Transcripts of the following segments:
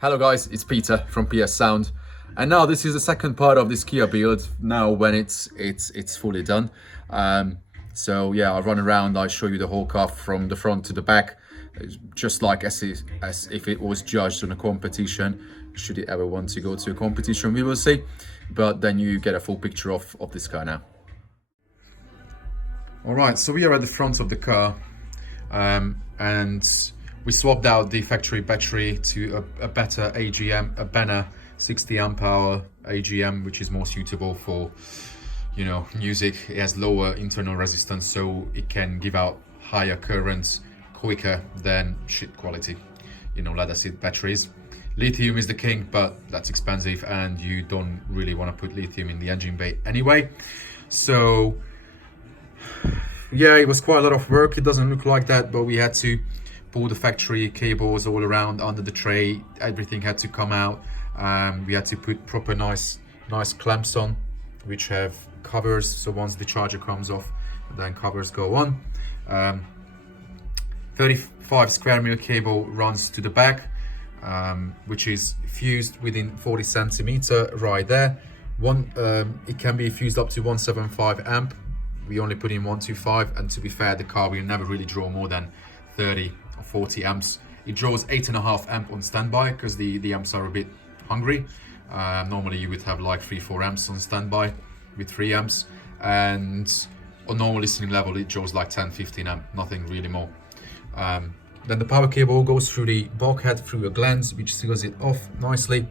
Hello guys, it's Peter from PS Sound, and now this is the second part of this Kia build. Now when it's fully done, so yeah, I run around, I show you the whole car from the front to the back, just like as if it was judged on a competition. Should you ever want to go to a competition, we will see, but then you get a full picture of this car now. All right, so we are at the front of the car, and we swapped out the factory battery to a better AGM, a Benner 60 amp hour AGM, which is more suitable for, you know, music. It has lower internal resistance, so it can give out higher currents quicker than shit quality, you know, lead acid batteries. Lithium is the king, but that's expensive, and you don't really want to put lithium in the engine bay anyway. So yeah, it was quite a lot of work. It doesn't look like that, but we had to pull the factory cables all around under the tray. Everything had to come out. We had to put proper nice clamps on, which have covers, so once the charger comes off, then covers go on. 35 square mil cable runs to the back, which is fused within 40 centimeter right there. It can be fused up to 175 amp. We only put in 125, and to be fair, the car will never really draw more than 30 or 40 amps. It draws 8.5 amp on standby because the amps are a bit hungry. Normally you would have like 3-4 amps on standby with 3 amps, and on normal listening level it draws like 10-15 amp, nothing really more. Then the power cable goes through the bulkhead through a glanze, which seals it off nicely.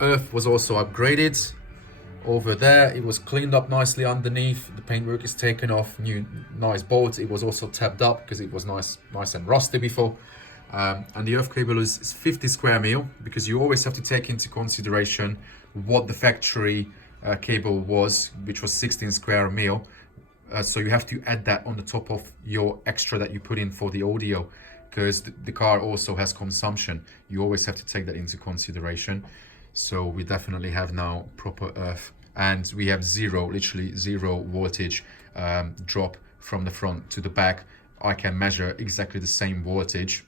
Earth was also upgraded. Over there, it was cleaned up nicely underneath. The paintwork is taken off, new nice bolts. It was also tapped up because it was nice and rusty before. And the earth cable is 50 square mil, because you always have to take into consideration what the factory cable was, which was 16 square mil. So you have to add that on the top of your extra that you put in for the audio, because the car also has consumption. You always have to take that into consideration. So we definitely have now proper earth, and we have literally zero voltage drop from the front to the back. I can measure exactly the same voltage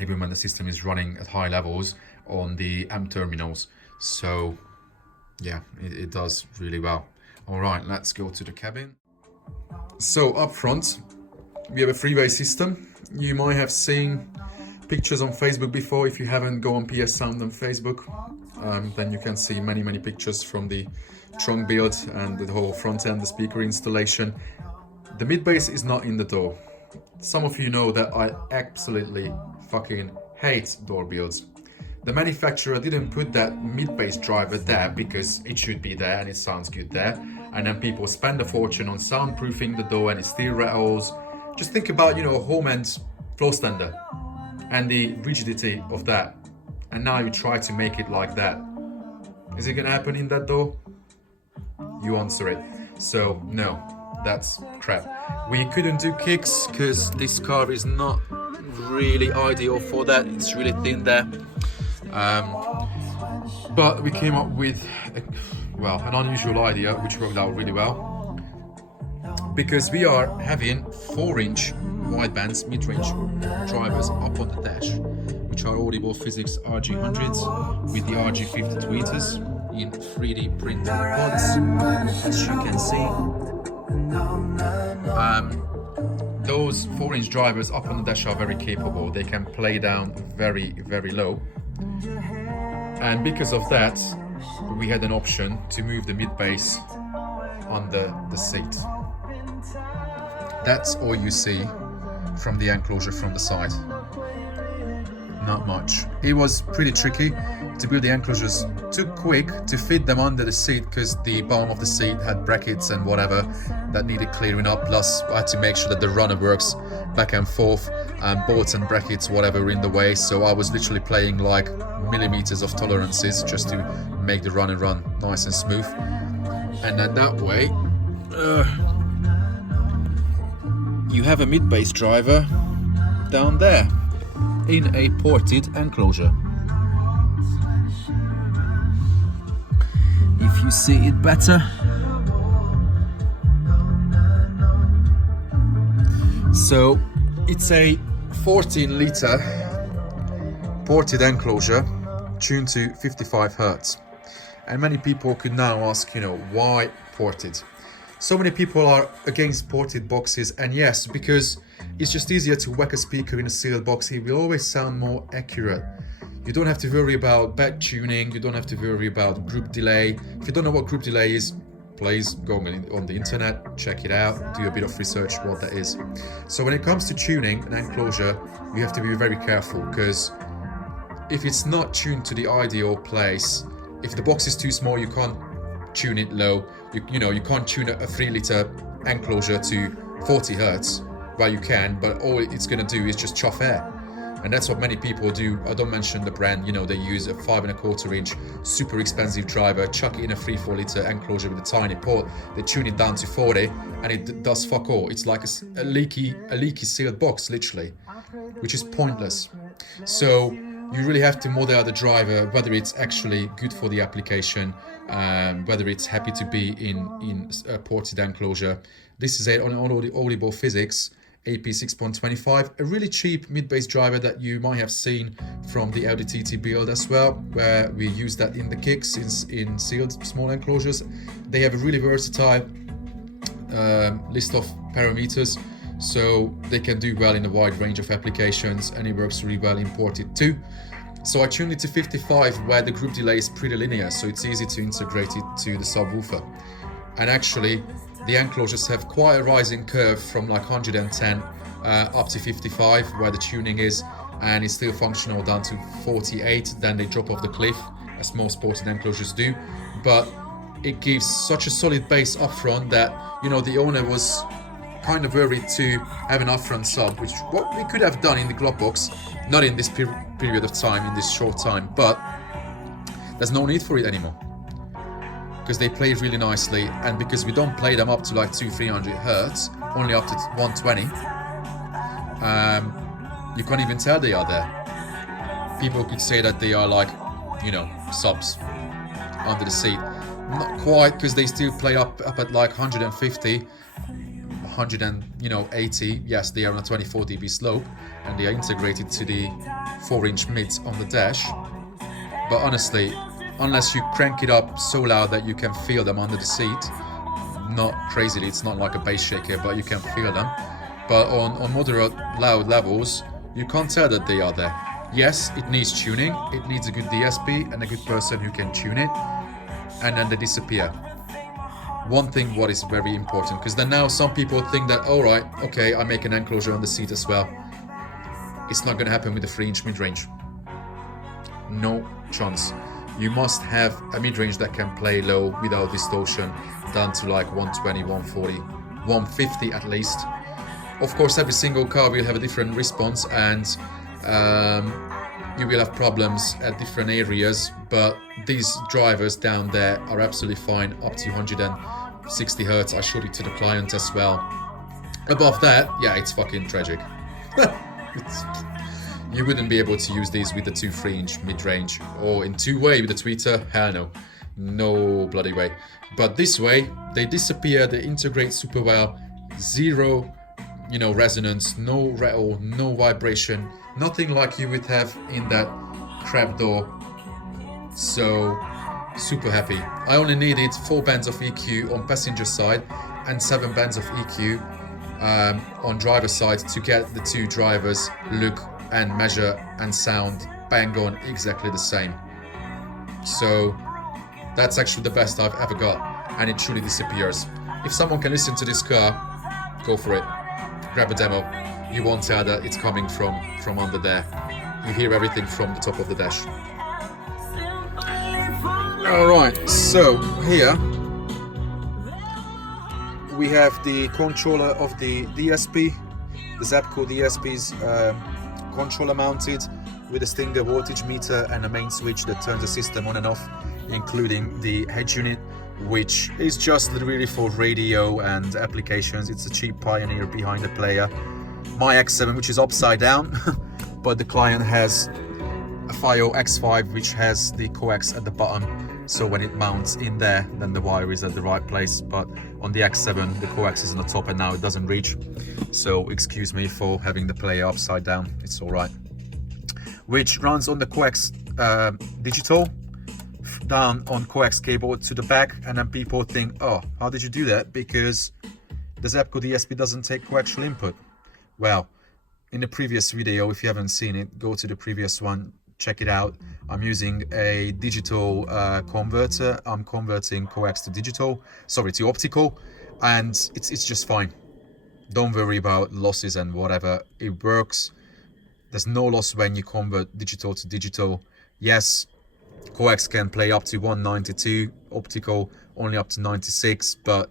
even when the system is running at high levels on the amp terminals. So yeah, it does really well. All right, let's go to the cabin. So up front, we have a three-way system. You might have seen pictures on Facebook before. If you haven't, go on PS Sound on Facebook. Then you can see many pictures from the trunk build and the whole front end, the speaker installation. The mid bass is not in the door. Some of you know that I absolutely fucking hate door builds. The manufacturer didn't put that mid bass driver there because it should be there and it sounds good there. And then people spend a fortune on soundproofing the door and it still rattles. Just think about, you know, a home end floor stand and the rigidity of that. And now you try to make it like that. Is it gonna happen in that door? You answer it. So no, that's crap. We couldn't do kicks because this car is not really ideal for that. It's really thin there. But we came up with an unusual idea which worked out really well, because we are having 4-inch widebands mid-range drivers up on the dash, which are Audible Physics RG100s with the RG50 tweeters in 3D printed pods, as you can see. Those 4-inch drivers up on the dash are very capable. They can play down very low, and because of that we had an option to move the mid bass under the seat. That's all you see from the enclosure from the side. Not much. It was pretty tricky to build the enclosures. Too quick to fit them under the seat because the bottom of the seat had brackets and whatever that needed clearing up. Plus I had to make sure that the runner works back and forth, and bolts and brackets whatever were in the way. So I was literally playing like millimeters of tolerances just to make the runner run nice and smooth. And then that way you have a mid-bass driver down there in a ported enclosure. If you see it better, so it's a 14-liter ported enclosure tuned to 55 Hertz. And many people could now ask, why ported? So many people are against ported boxes, and yes, because it's just easier to whack a speaker in a sealed box. It will always sound more accurate. You don't have to worry about bad tuning, you don't have to worry about group delay. If you don't know what group delay is, please go on the internet, check it out, do a bit of research what that is. So when it comes to tuning an enclosure, you have to be very careful, because if it's not tuned to the ideal place, if the box is too small, you can't tune it low. You can't tune a 3-liter enclosure to 40 Hertz. Well, you can, but all it's going to do is just chuff air. And that's what many people do. I don't mention the brand, they use a 5¼ inch super expensive driver, chuck it in a 3-4 liter enclosure with a tiny port, they tune it down to 40 and it does fuck all. It's like a leaky sealed box, literally, which is pointless. So you really have to model the driver, whether it's actually good for the application, whether it's happy to be in a ported enclosure. This is on Audible Physics AP 6.25, a really cheap mid-bass driver that you might have seen from the Audi TT build as well, where we use that in the kicks in sealed small enclosures. They have a really versatile list of parameters, so they can do well in a wide range of applications, and it works really well imported too. So I tuned it to 55, where the group delay is pretty linear, so it's easy to integrate it to the subwoofer. And actually, the enclosures have quite a rising curve from like 110 up to 55, where the tuning is, and it's still functional down to 48. Then they drop off the cliff, as most ported enclosures do. But it gives such a solid bass up front that, the owner was kind of worried to have an upfront sub, which what we could have done in the glove box, not in this period of time, in this short time, but there's no need for it anymore, because they play really nicely, and because we don't play them up to like 200-300 Hertz, only up to 120, you can't even tell they are there. People could say that they are like, subs under the seat. Not quite, because they still play up at like 150, 180. Yes, they are on a 24 dB slope, and they are integrated to the 4-inch mids on the dash. But honestly, unless you crank it up so loud that you can feel them under the seat, not crazily, it's not like a bass shaker, but you can feel them. But on moderate loud levels, you can't tell that they are there. Yes, it needs tuning, it needs a good DSP and a good person who can tune it, and then they disappear. One thing what is very important, because then now some people think that, alright, okay, I make an enclosure on the seat as well. It's not going to happen with the 3-inch mid-range. No chance. You must have a mid-range that can play low without distortion, down to like 120, 140, 150 at least. Of course, every single car will have a different response, and you will have problems at different areas, but these drivers down there are absolutely fine, up to 160 Hertz. I showed it to the client as well. Above that, yeah, it's fucking tragic. You wouldn't be able to use these with the 2-3-inch mid-range, or in two-way with the tweeter. Hell no. No bloody way. But this way, they disappear, they integrate super well. Zero, resonance, no rattle, no vibration, nothing like you would have in that crab door. So, super happy. I only needed 4 bands of EQ on passenger side and 7 bands of EQ on driver side to get the two drivers look and measure and sound bang on exactly the same. So that's actually the best I've ever got, and it truly disappears. If someone can listen to this car, go for it. Grab a demo. You won't tell that it's coming from under there. You hear everything from the top of the dash. Alright, so here we have the controller of the DSP, the Zapco DSP's controller mounted with a Stinger voltage meter and a main switch that turns the system on and off, including the head unit. which is just really for radio and applications. It's a cheap Pioneer behind the player. My X7, which is upside down, but the client has a FiO X5, which has the coax at the bottom. So when it mounts in there, then the wire is at the right place. But on the X7, the coax is on the top and now it doesn't reach. So excuse me for having the player upside down, it's all right. Which runs on the coax digital, down on coax cable to the back, and then people think, oh, how did you do that? Because the Zapco DSP doesn't take coaxial input. Well, in the previous video, if you haven't seen it, go to the previous one, check it out. I'm using a digital converter. I'm converting coax to digital, sorry, to optical, and it's just fine. Don't worry about losses and whatever, it works. There's no loss when you convert digital to digital. Yes, coax can play up to 192, optical only up to 96, but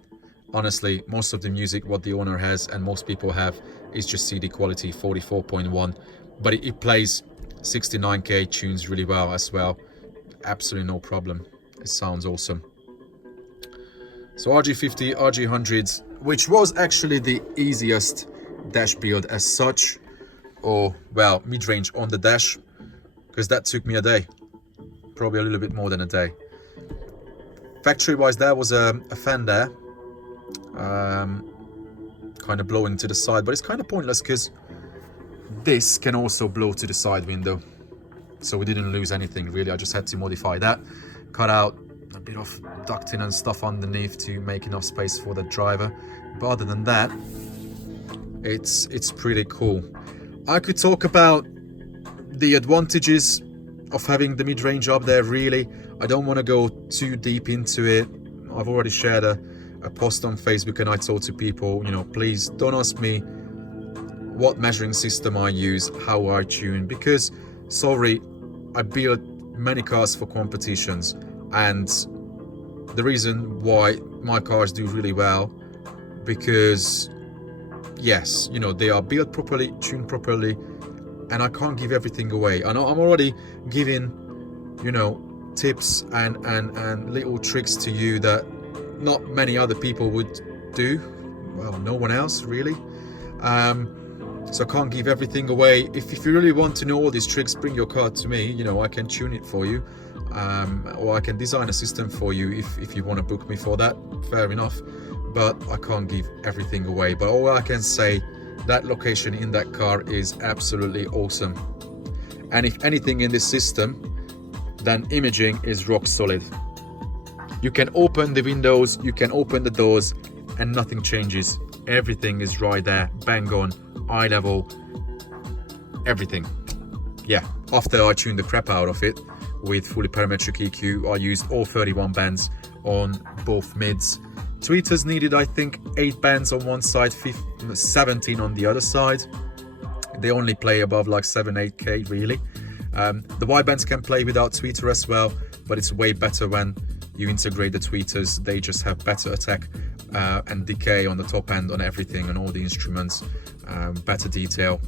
honestly, most of the music what the owner has and most people have is just CD quality 44.1, but it plays 69k tunes really well as well. Absolutely no problem. It sounds awesome. So RG50, RG100s, which was actually the easiest dash build as such, or well, mid-range on the dash, because that took me a day, probably a little bit more than a day. Factory wise, there was a fan there, kind of blowing to the side, but it's kind of pointless because this can also blow to the side window, so we didn't lose anything really. I just had to modify that, cut out a bit of ducting and stuff underneath to make enough space for the driver, but other than that, it's pretty cool. I could talk about the advantages of having the mid-range up there. Really, I don't want to go too deep into it. I've already shared a post on Facebook and I told to people, you know, please don't ask me what measuring system I use, how I tune, because sorry, I build many cars for competitions, and the reason why my cars do really well, because yes, you know, they are built properly, tuned properly, and I can't give everything away. I know I'm already giving, you know, tips and little tricks to you that not many other people would do. Well, no one else really. So I can't give everything away. If you really want to know all these tricks, bring your car to me. You know, I can tune it for you, or I can design a system for you if you want to book me for that. Fair enough. But I can't give everything away. But all I can say, that location in that car is absolutely awesome. And if anything in this system, then imaging is rock solid. You can open the windows, you can open the doors, and nothing changes. Everything is right there, bang on, eye level, everything. Yeah, after I tuned the crap out of it with fully parametric EQ, I used all 31 bands on both mids. Tweeters needed, I think, 8 bands on one side, 17 on the other side. They only play above like 7-8k really. The wide bands can play without tweeter as well, but it's way better when you integrate the tweeters. They just have better attack and decay on the top end on everything, on all the instruments, better detail.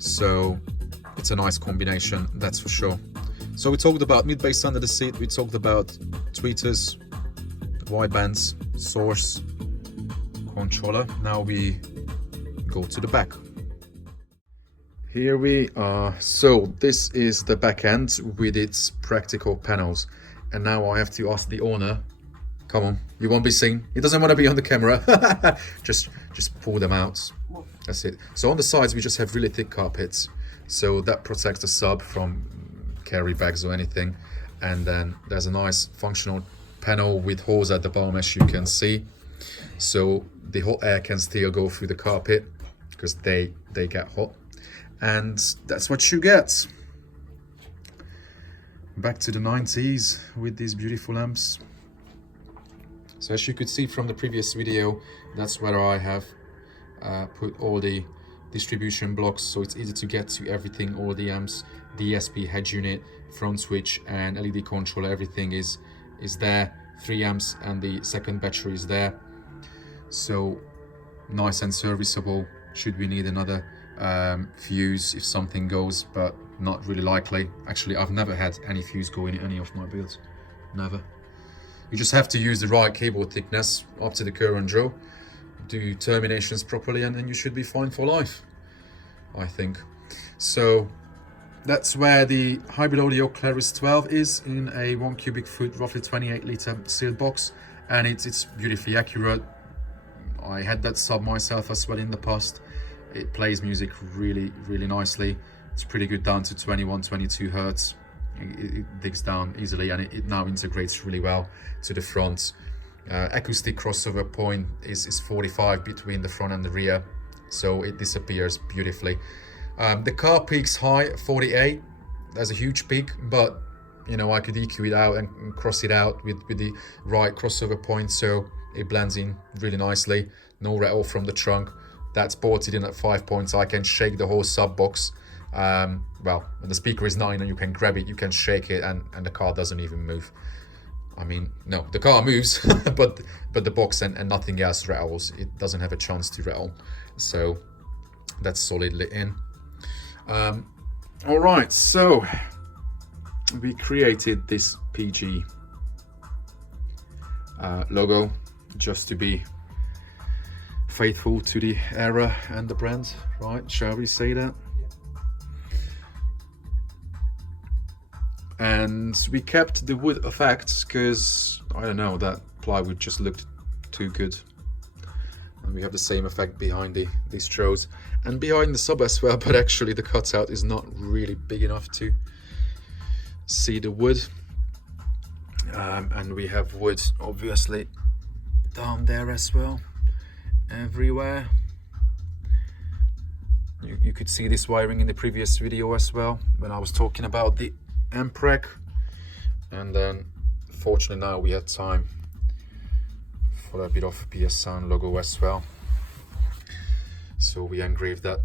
So it's a nice combination, that's for sure. So we talked about mid bass under the seat, we talked about tweeters, wide bands, source, controller. Now we go to the back. Here we are. So this is the back end with its practical panels, and now I have to ask the owner, come on, you won't be seen, he doesn't want to be on the camera. just pull them out, that's it. So on the sides we just have really thick carpets, so that protects the sub from carry bags or anything. And then there's a nice functional panel with holes at the bottom, as you can see, so the hot air can still go through the carpet because they get hot, and that's what you get. Back to the 90s with these beautiful amps. So as you could see from the previous video, that's where I have put all the distribution blocks, so it's easy to get to everything, all the amps, DSP head unit, front switch and LED controller, everything is there. 3 amps and the second battery is there, so nice and serviceable should we need another fuse if something goes, but not really likely. Actually, I've never had any fuse go in any of my builds, never. You just have to use the right cable thickness up to the current draw, do terminations properly, and then you should be fine for life, I think. So that's where the Hybrid Audio Claris 12 is, in a 1 cubic foot, roughly 28 litre sealed box, and it's beautifully accurate. I had that sub myself as well in the past. It plays music really, really nicely. It's pretty good down to 21, 22 hertz. It digs down easily, and it now integrates really well to the front. Acoustic crossover point is 45 between the front and the rear, so it disappears beautifully. The car peaks high at 48. That's a huge peak, but you know, I could EQ it out and cross it out with the right crossover point, so it blends in really nicely. No rattle from the trunk. That's bolted in at 5 points. I can shake the whole sub box. Well, when the speaker is 9 and you can grab it, you can shake it, and the car doesn't even move. I mean, no, the car moves, but the box and nothing else rattles. It doesn't have a chance to rattle. So that's solidly in. All right, so we created this PG logo just to be faithful to the era and the brand, right? Shall we say that? And we kept the wood effects because, I don't know, that plywood just looked too good. And we have the same effect behind the strobes and behind the sub as well, but actually the cutout is not really big enough to see the wood. And we have wood obviously down there as well, everywhere. You could see this wiring in the previous video as well when I was talking about the amp rack. And then fortunately now we had time for a bit of PS Sound logo as well, so we engraved that,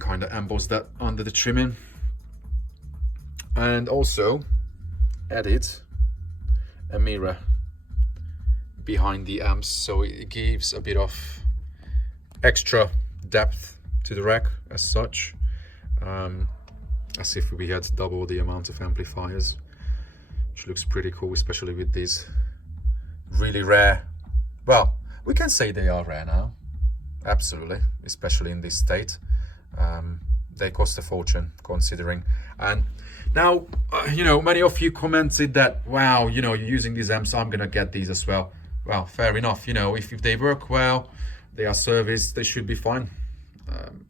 kind of embossed that under the trimming, and also added a mirror behind the amps, so it gives a bit of extra depth to the rack as such, as if we had double the amount of amplifiers, which looks pretty cool, especially with these really rare, well, we can say they are rare now, absolutely, especially in this state. They cost a fortune considering. And now, you know, many of you commented that, wow, you know, you're using these amps, I'm gonna get these as well. Well, fair enough, you know, if they work well, they are serviced, they should be fine.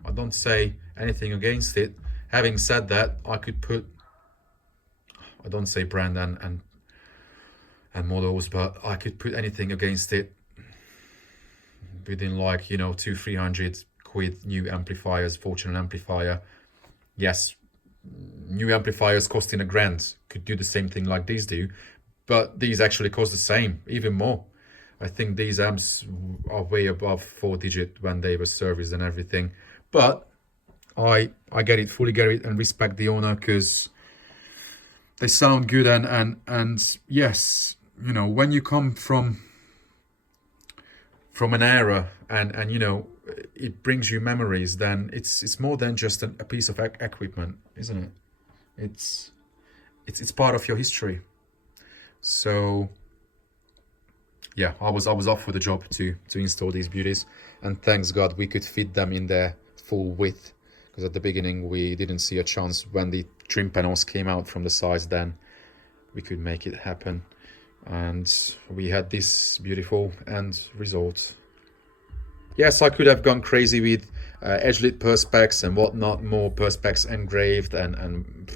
I don't say anything against it. Having said that, I could put, I don't say brand and models, but I could put anything against it within, like, you know, 200-300 quid new amplifiers, Fortune amplifier. Yes, new amplifiers costing $1,000 could do the same thing like these do, but these actually cost the same, even more. I think these amps are way above 4-digit when they were serviced and everything, but I get it, fully get it, and respect the owner because they sound good. And yes, you know, when you come from an era and you know, it brings you memories, then it's more than just a piece of equipment, isn't it? It's part of your history. So yeah, I was up for the job to install these beauties, and thanks God we could fit them in their full width, because at the beginning we didn't see a chance. When the trim panels came out from the sides, then we could make it happen, and we had this beautiful end result. Yes, I could have gone crazy with edge-lit perspex and whatnot, more perspex engraved, and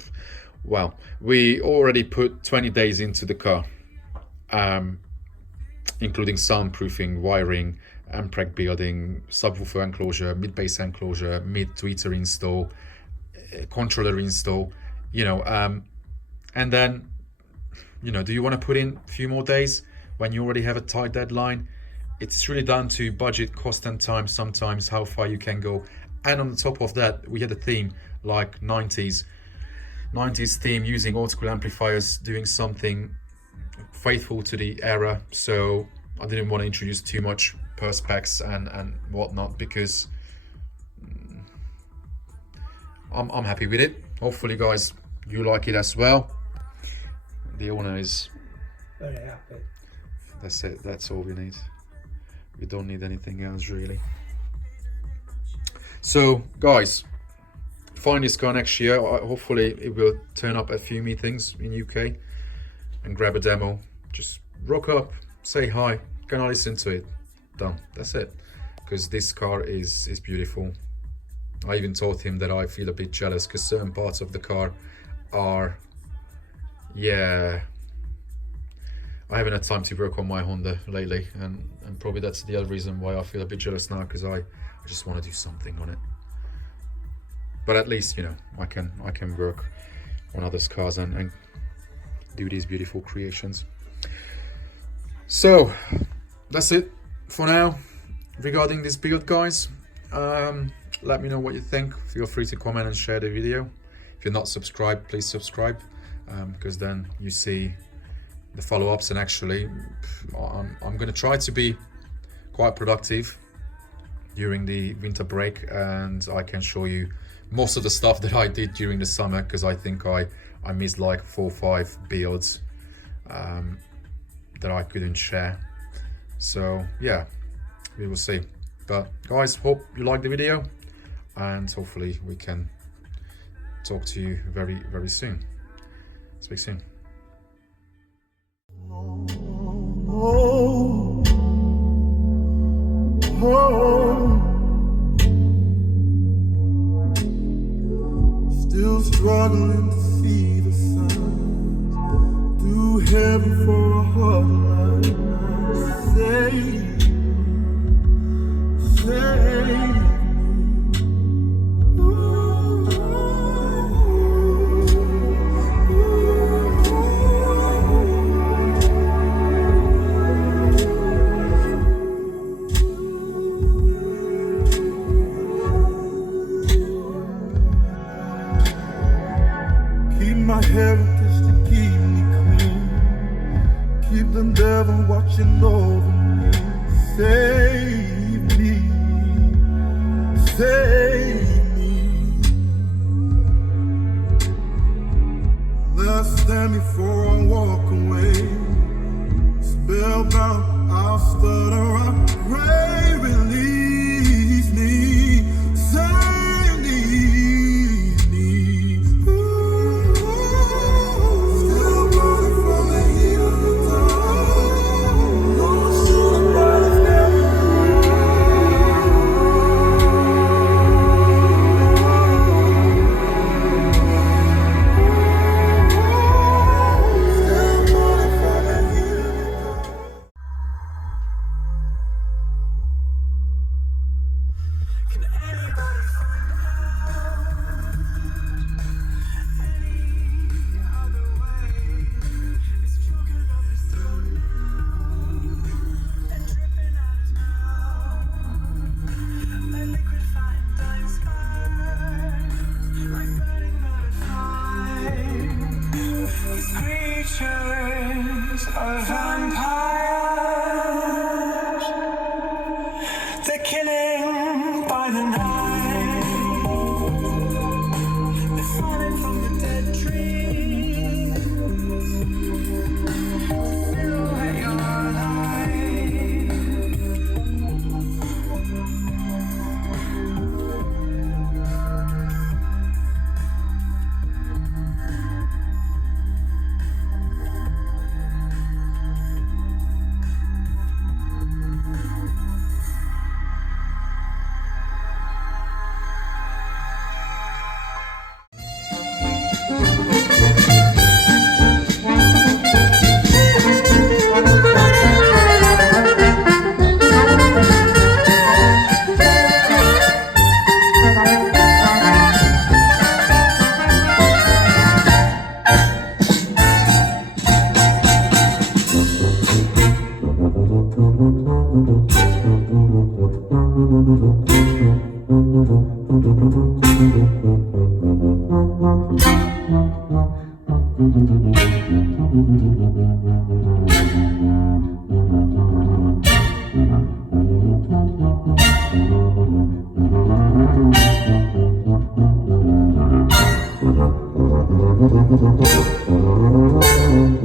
well, we already put 20 days into the car, including soundproofing, wiring, amp rack building, subwoofer enclosure, mid-bass enclosure, mid-tweeter install, controller install, you know, and then, you know, do you want to put in a few more days when you already have a tight deadline? It's really down to budget, cost and time sometimes, how far you can go. And on top of that, we had a theme like 90s theme, using old school amplifiers, doing something faithful to the era. So I didn't want to introduce too much perspex and whatnot, because I'm happy with it. Hopefully guys, you like it as well. The owner is Very happy. That's it. That's all we need. We don't need anything else really. So guys, find this car next year. Hopefully it will turn up at few meetings in UK and grab a demo. Just rock up, say hi, can I listen to it? Done. That's it. Because this car is beautiful. I even told him that I feel a bit jealous because certain parts of the car are, yeah, I haven't had time to work on my Honda lately, and probably that's the other reason why I feel a bit jealous now, because I just want to do something on it. But at least, you know, I can work on others' cars and do these beautiful creations. So that's it for now regarding this build, guys. Let me know what you think. Feel free to comment and share the video. If you're not subscribed, please subscribe, because then you see the follow-ups. And actually I'm going to try to be quite productive during the winter break, and I can show you most of the stuff that I did during the summer, because I think I missed like 4 or 5 builds that I couldn't share. So yeah, we will see. But guys, hope you like the video, and hopefully we can talk to you very, very soon. Speak soon. Still struggling to see the signs, too heavy for a heart like mine. Save me. Keep my heritage to keep me clean. Keep the devil watching over me. Save me. Save me. Last stand before I walk away. Spellbound, I'll stutter, I'll pray, release me. Save me. Still burning from the heat of the dawn. Lord, should have brought us down. Still burning from the heat of the dawn. Can anybody find out any other way? It's choking up his throat now and dripping out his mouth. Like liquefying dying scars, like burning butterflies. These creatures are vampires. They're killing by the night. They're falling from the dead trees to silhouette your life. Thank you.